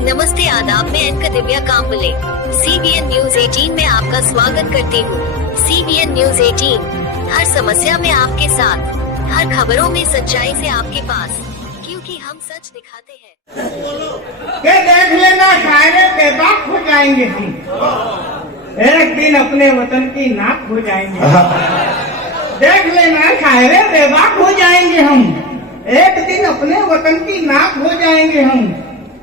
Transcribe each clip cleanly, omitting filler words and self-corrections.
नमस्ते आदाब, मैं anchor Divya Kamble CBN news 18 में आपका स्वागत करती हूँ। CBN न्यूज 18 हर समस्या में आपके साथ, हर खबरों में सच्चाई से आपके पास, क्योंकि हम सच दिखाते हैं। के देख लेना सारे बेबाक हो जाएंगे हम, एक दिन अपने वतन की नाक हो जाएंगे। देख लेना सारे बेबाक हो जाएंगे हम, एक दिन अपने वतन की नाक हो जाएंगे हम।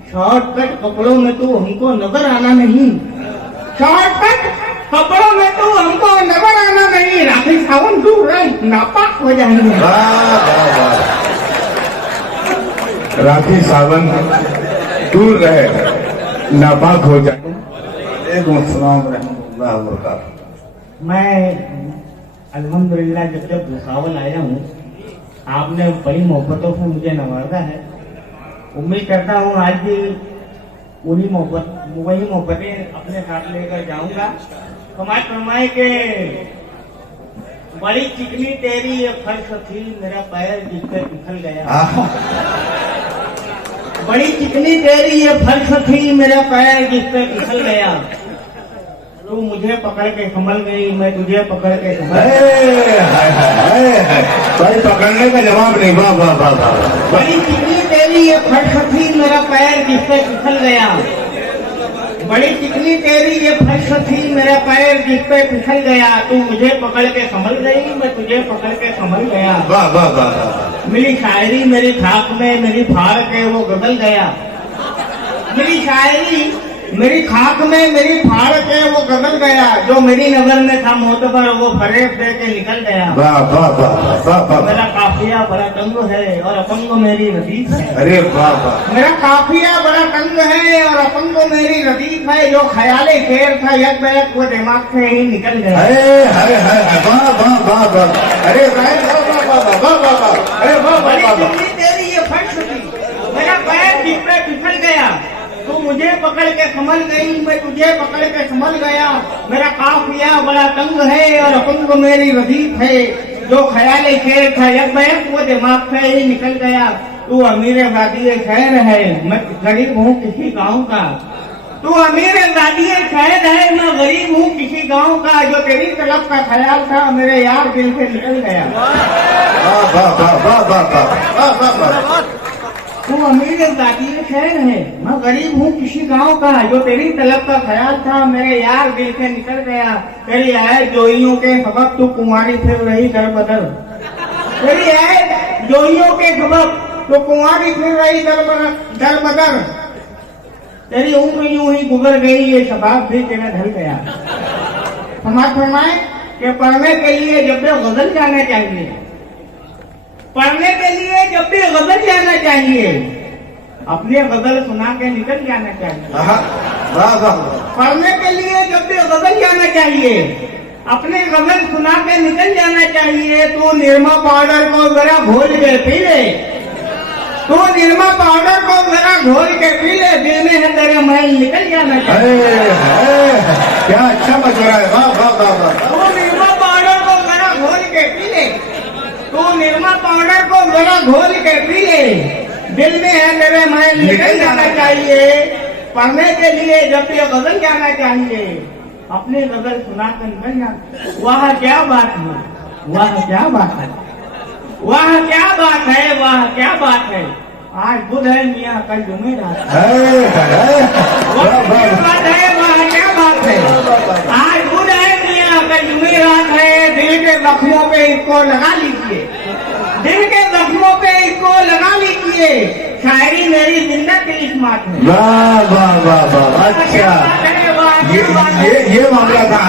शॉर्टकट कपड़ों में तो हमको नजर आना नहीं, शॉर्टकट कपड़ों में तो हमको नजर आना नहीं। राखी सावन दूर रहे, नापाक हो जाएंगे। राखी सावन दूर रहे, नापाक हो जाए। मैं अल्हम्दुलिल्लाह जब भूसावल आया हूँ, आपने बड़ी मोहब्बतों से मुझे नवाजा है। उम्मीद करता हूँ आज भी वही मोहब्बतें अपने साथ लेकर जाऊंगा। फरमाए के बड़ी चिकनी तेरी ये फर्श थी, मेरा पैर जिस पे फिसल गया। बड़ी चिकनी तेरी ये फर्श थी, मेरा पैर जिस पे फिसल गया। तू मुझे पकड़ के संभल गई, मैं तुझे पकड़ के संभल। भाई पकड़ने का जवाब नहीं। वाह वाह वाह वाह। बड़ी चिकनी तेरी ये फर्श थी, मेरा पैर जिस पे फिसल गया। बड़ी चिकनी तेरी ये फर्श थी, मेरा पैर जिस पे फिसल गया। तू मुझे पकड़ के संभल गई, मैं तुझे पकड़ के संभल गया। वाह वाह वाह। मेरी शायरी मेरी खाक में मेरी फाड़ के वो गगल गया। मेरी शायरी मेरी खाक में मेरी फाड़ के वो गगल गया। जो मेरी नजर में था मोतबर, वो फरेब दे के निकल गया। वाह वाह वाह। मेरा काफिया बड़ा तंग है और अपंग मेरी रदीफ है। अरे वाह वाह। मेरा काफिया बड़ा तंग है और अपंग मेरी रदीफ है। जो ख्याले शेर था यक बैक वो दिमाग से ही निकल गया। वाह वाह वाह वाह। अरे वाह वाह वाह वाह वाह वाह। अरे वाह वाह वाह। तेरी ये फर्श थी, मेरा पैर जिस पे फिसल गया। तू मुझे पकड़ के संभल गई, मैं तुझे पकड़ के संभल गया। मेरा काफिया बड़ा तंग है और अपंग मेरी रदीफ है। जो ख्याल शेर था यक बैक वो दिमाग से ही निकल गया। तू अमीर वादी शहर है, मैं गरीब हूँ किसी गाँव का। तू अमीर वादी शहर है, मैं गरीब हूँ किसी गाँव का। जो तेरी तरफ का ख्याल था मेरे यार दिल से निकल गया। वाह वाह वाह वाह वाह वाह। तू अमीर जाती शहर है, मैं गरीब हूँ किसी गांव का। जो तेरी तलब का ख्याल था मेरे यार दिल से निकल गया। तेरी आय जोइयों के सबब तू कुंवारी फिर रही दर बदर। तेरी आय जोइयों के सबब तू कुंवारी फिर रही दर बदर। तेरी उम्र यूं ही गुजर गई, ये शबाब भी तेरा ढल गया। फरमाए कि पढ़ने के लिए जब भी गजल जाना चाहिए, पढ़ने के लिए जब भी गजल जाना चाहिए, अपने गजल सुना के निकल जाना चाहिए। पढ़ने के लिए जब भी गजल जाना चाहिए, अपने गजल सुना के निकल जाना चाहिए। तू निरमा पाउडर को जरा घोल के पी ले, तू निरमा पाउडर को जरा घोल के पी ले। दिल में है तेरे मैल निकल जाना चाहिए। क्या अच्छा मशवरा है। वाह वाह वाह वाह। तू निरमा पाउडर को जरा घोल के पी ले, तू निरमा पाउडर को जरा घोल के पी ले। दिल में है तेरे मैल निकल जाना चाहिए। पढ़ने के लिए जब भी गजल जाना चाहिए, अपनी गजल सुना कर निकल जाना। वाह क्या बात है, वाह क्या बात है, वाह क्या बात है, वाह क्या बात है। आज बुध है मियाँ कल जुमेरात है। वाह क्या बात है, वाह क्या बात है। आज बुध है मियाँ कल जुमेरात है। दिल के जख्मों पे इसको लगा लीजिए, दिल के जख्मों पे इसको लगा लीजिए। शायरी मेरी जिंदगी की इस्मात है। वाह वाह वाह वाह। अच्छा ये मामला था।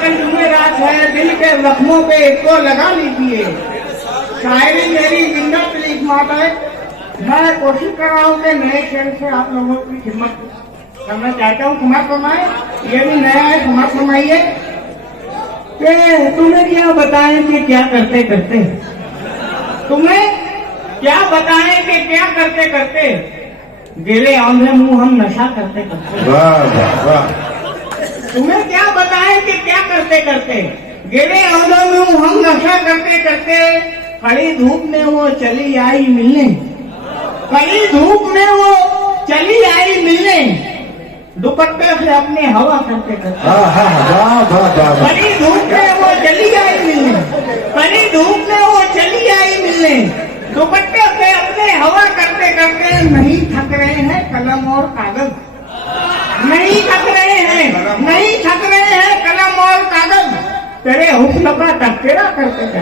कल जुमेरात है, दिल के जख्मों पे इसको लगा लीजिए। शायरी मेरी जिंदगी की इस्मात है। मैं कोशिश कर रहा हूँ कि नए शेर से आप लोगों की खिदमत करना चाहता हूँ। कुमार फरमाए, ये भी नया है, कुमार फरमाइए कि तुम्हें क्या बताएं कि क्या करते करते, तुम्हें क्या बताएं कि क्या करते करते, गिले आंधे मुंह हम नशा करते करते। वाह वाह वाह। तुम्हें क्या बताएं कि क्या करते करते, गिले आंधे मुंह हम नशा करते करते। कड़ी धूप में वो चली आई मिलने, कड़ी धूप में वो चली आई मिलने, दुपट्टे से अपने हवा करते करते। वाह वाह वाह। बड़ी धूप में वो चली आई मिलने, बड़ी धूप में वो चली आई मिलने, दुपट्टे से अपने हवा करते करते। नहीं थक रहे हैं कलम और कागज, नहीं थक रहे हैं, नहीं थक रहे हैं कलम और कागज, तेरे हुस्न का तस्करा करते करते।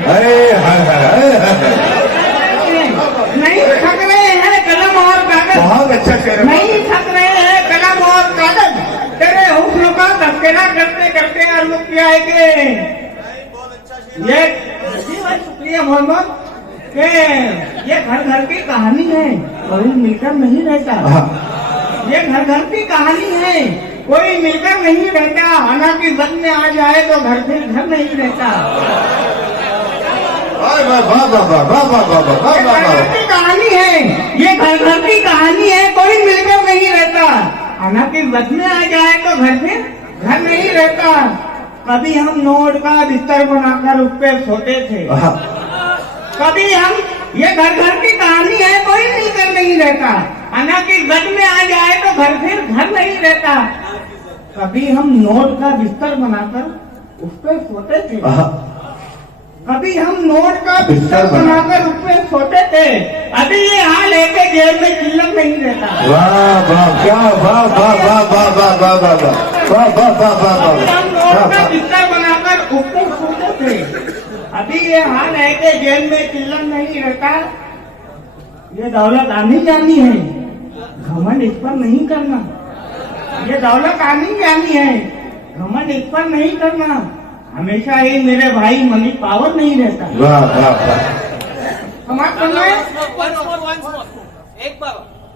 नहीं थक रहे हैं कलम और कागज, बहुत अच्छा शेर। नहीं थक रहे हैं कलम और कागज, तेरे हुस्न का तस्करा करते करते। और लोग क्या है कि ये शुक्रिया मोहम्मद के ये घर घर की कहानी है, कोई मिलकर नहीं रहता। ये घर घर की कहानी है, कोई मिलकर नहीं रहता। हालांकि बद में आ जाए तो घर से घर नहीं रहता। घर घर की कहानी है, ये घर घर की कहानी है, कोई मिलकर नहीं रहता। हालांकि बद में आ जाए तो घर से घर नहीं रहता। कभी हम नोट का बिस्तर बनाकर उस पे सोते थे, कभी हम, ये घर घर की कहानी है, कोई मिलकर नहीं रहता। हालांकि बद में आ जाए तो घर से घर नहीं रहता। कभी हम नोट का बिस्तर बनाकर उस पे सोते थे, कभी हम नोट का बिस्तर बनाकर उस पे सोते थे। अभी ये हाल है कि जेब में चिल्लम नहीं रहता। वाह वाह क्या वाह वाह वाह वाह वाह वाह वाह वाह वाह वाह वाह वाह। हम नोट का बिस्तर बनाकर उस पे सोते थे, अभी ये हाल है कि जेब में चिल्लम नहीं रहता। ये दौलत आनी जानी है, घमंड इस पर नहीं करना। ये दौलत आनी जानी है, घमंड इस पर नहीं करना। हमेशा ही मेरे भाई मनी पावर नहीं रहता। वाह वाह वाह। समाज करना है,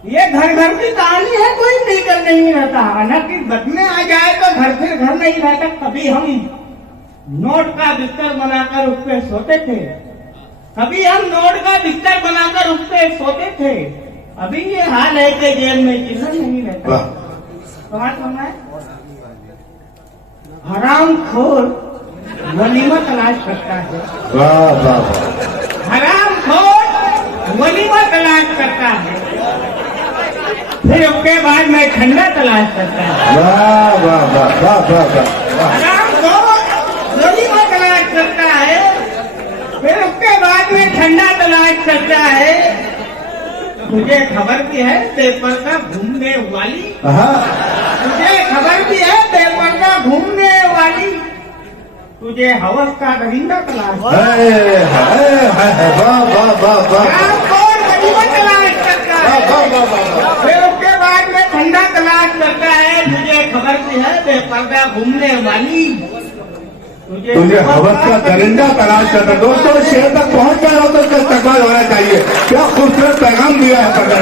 ये घर घर की कहानी है, कोई मिलकर नहीं रहता। हालांकि बद में आ जाए तो घर से घर नहीं रहता। कभी हम नोट का बिस्तर बनाकर उस पे सोते थे, कभी हम नोट का बिस्तर बनाकर उस पे सोते थे। अभी ये हाल है कि जेब में चिल्लम नहीं रहता। समाज करना है, हराम खोर वलीमा तलाश करता है। वाह वाह वाह। हराम खोर वलीमा तलाश करता है, फिर उसके बाद में ठंडा तलाश करता है। वाह वाह वाह वाह वाह वाह। हराम खोर वलीमा तलाश करता है, फिर उसके बाद में ठंडा तलाश करता है। तुझे खबर भी है बेपर्दा घूमने वाली, तुझे खबर भी है बेपर्दा घूमने वाली, तुझे हवस का दरिंदा तलाश वाह वाह वाह वाह। कौन वलीमा तलाश करता है, फिर उसके बाद में ठंडा तलाश करता है। तुझे खबर भी है बेपर्दा घूमने वाली, तुझे हवस का दरिंदा तलाश करता। दोस्तों शेर तक पहुंच गए हो तो इसका इस्तेमाल होना चाहिए। क्या खूबसूरत पैगाम दिया है पर्दा।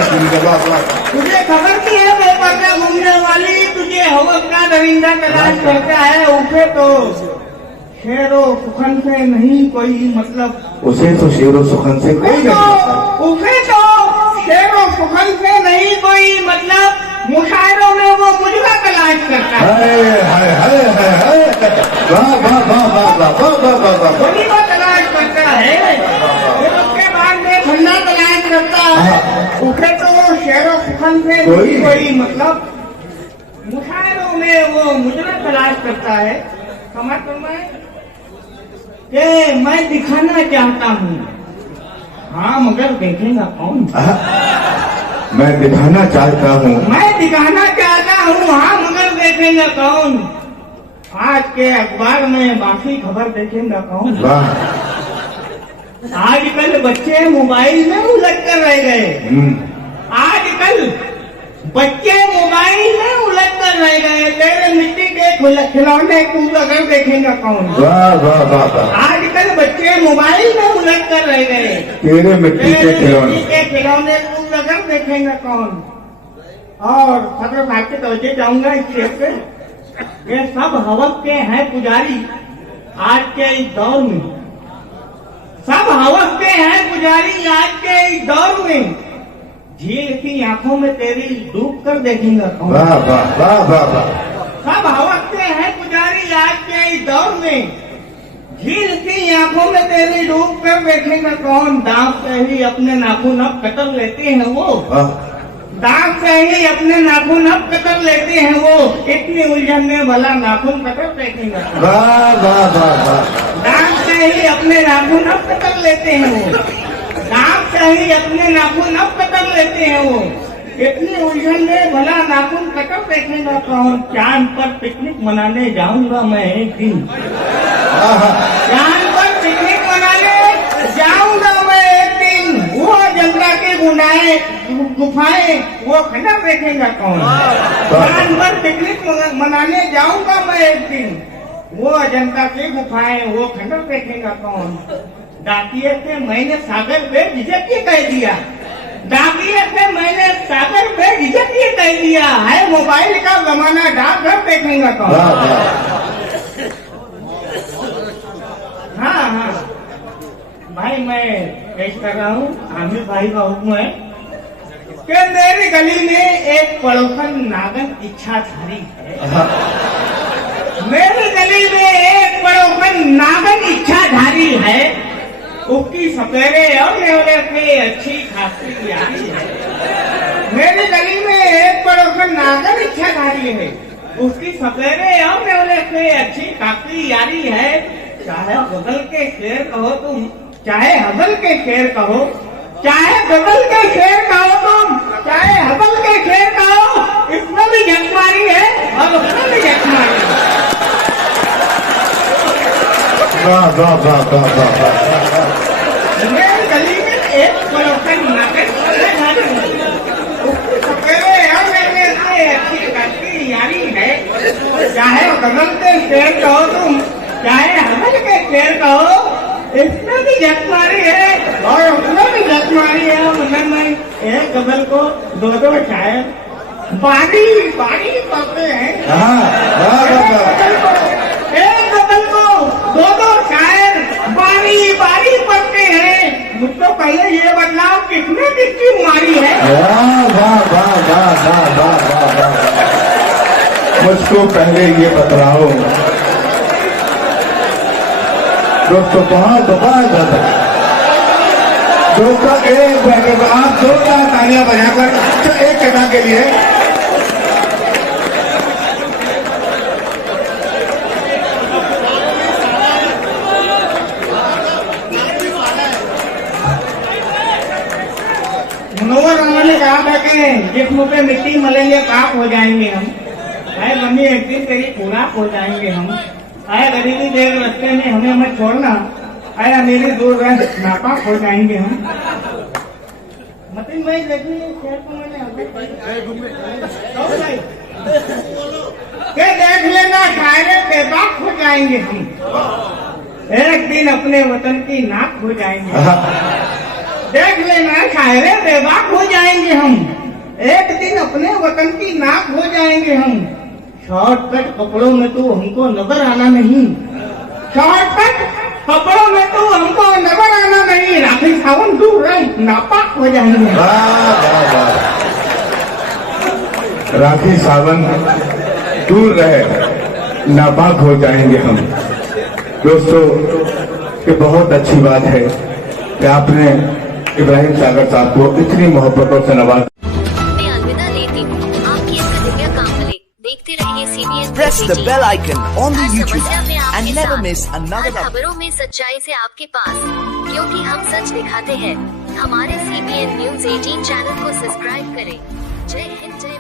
तुझे खबर भी है बेपर्दा घूमने वाली, तुझे हवस का दरिंदा तलाश करता है। उसे तो शेरो सुखन से नहीं कोई मतलब, उसे तो शेरो सुखन से कोई नहीं, उसे तो शेरो सुखन से नहीं कोई मतलब। मुशायरों में वो मुझका तलाश करता है। वाह वाह वाह वाह वाह वाह वाह वाह। वलीमा तलाश करता है, फिर उसके बाद में ठंडा तलाश करता है। उसे तो शेरो सुखन से नहीं कोई मतलब। मुशायरों में वो मुझका तलाश करता है। समझ में कि मैं दिखाना चाहता हूँ, हाँ मगर देखेगा कौन। मैं दिखाना चाहता हूँ, मैं दिखाना चाहता हूँ, हाँ मगर देखेगा कौन। आज के अखबार में बाकी खबर देखेगा कौन। वाह। आजकल बच्चे मोबाइल में उलझ कर रह गए, आजकल बच्चे मोबाइल में उलझ कर रह गए। तेरे मिट्टी के खिलौने तू अगर देखेगा कौन। वाह वाह वाह वाह। आजकल बच्चे मोबाइल में उलझ कर रह गए, तेरे मिट्टी के खिलौने तू अगर देखेगा कौन। और छत्र साहब के तवज्जो जाऊंगा इस शेर पे, ये सब हवस के हैं पुजारी आज के इस दौर में, सब हवस के हैं पुजारी आज के इस दौर में। झील की आंखों में तेरी डूब कर देखेगा कौन। वाह वाह वाह वाह वाह। सब हवस के हैं पुजारी आज के इस दौर में, झील की आंखों में तेरी डूब कर देखेगा कौन। दांत से ही अपने नाखून अब कतर लेते हैं वो, दांत से ही अपने नाखून अब कतर लेते हैं वो, इतनी उलझन में भला नाखून कतर फेंकेगा। वाह वाह वाह वाह। दांत से ही अपने नाखून अब कतर लेते हैं वो, दांत से ही अपने नाखून अब कतर लेते हैं वो, इतनी उलझन में भला नाखून कतर फेंकेगा कौन। चांद पर पिकनिक मनाने जाऊंगा मैं एक दिन, चांद पर पिकनिक मनाने जाऊंगा मैं एक दिन, वो जनता के गुफाएं वो खंडर देखेगा कौन। चांद पर पिकनिक मनाने जाऊंगा मैं एक दिन, वो अजंता की गुफाएं वो खंडर देखेगा कौन। डाकिए से मैंने सागर पे झिझक के कह दिया, डाकिए से मैंने सागर पे झिझक के कह दिया है, मोबाइल का जमाना डाकघर देखेगा कौन। हाँ हाँ भाई, मैं पेश कर रहा हूँ, आमिर भाई का हुक्म है कि मेरी गली में एक पड़ोसन नागन इच्छाधारी है, मेरी गली में एक पड़ोसन नागन इच्छाधारी है, उसकी सपेरे और नेवले से अच्छी खासी यारी है। मेरी गली में एक पड़ोसन नागन इच्छाधारी है, उसकी सपेरे और नेवले से अच्छी खासी यारी है। चाहे गजल के शेर कहो तुम, चाहे हजल के शेर कहो, चाहे गजल के शेर कहो तुम, चाहे हजल के शेर कहो, इसमें भी झकमारी है और उसमें भी झकमारी है। वाह वाह वाह वाह वाह। मेरी गली में एक पड़ोसन नागन इच्छाधारी है, उसकी सपेरे और नेवले से अच्छी खासी यारी है। चाहे गजल के शेर कहो तुम, चाहे हजल के शेर कहो, इसमें भी झकमारी है और उसमें भी झकमारी है। मतलब मैं एक गजल को दो दो शायर बारी बारी पढ़ते हैं, एक गजल को दो दो शायर बारी बारी पढ़ते हैं। मुझको पहले ये बदलाव किसने किसकी मारी है। वाह वाह वाह वाह वाह वाह वाह। मुझको पहले ये बतलाओ दोस्तों, बहुत दोस्तों, एक बैठक आप जोरदार तालियां बजाकर एक कथा के लिए। मनोहर राणा ने कहा था कि जिस्म पे मिट्टी मलेंगे पाप हो जाएंगे हम, है मम्मी एक दिन तेरी पूरा हो जाएंगे हम, आया गरीबी देर रस्ते में हमें मत छोड़ना, आया मेरी दूर रह नापाक हो जाएंगे हम। मतलब मैं देखिए देख लेना शायरे बेबाक हो जाएंगे हम, एक दिन अपने वतन की नाक हो जाएंगे। देख लेना शायरे बेबाक हो जाएंगे हम, एक दिन अपने वतन की नाक हो जाएंगे हम। शॉर्टकट कपड़ों में तो हमको नजर आना नहीं, शॉर्टकट कपड़ों में तो हमको नजर आना नहीं, राखी सावन दूर रहे नापाक हो जाएंगे। राखी सावन दूर रहे नापाक हो जाएंगे हम। दोस्तों, ये बहुत अच्छी बात है कि आपने इब्राहिम सागर साहब को इतनी मोहब्बतों से नवाजा। मैं अलविदा लेती हूँ, आपकी दिव्या कांबले। देखते रहिए CBN Press the bell icon on the her YouTube समस्या में app आपके and never साथ, miss another हर खबरों में सच्चाई से आपके पास, क्योंकि हम सच दिखाते हैं। हमारे CBN News 18 चैनल को सब्सक्राइब करें। जय हिंद, जय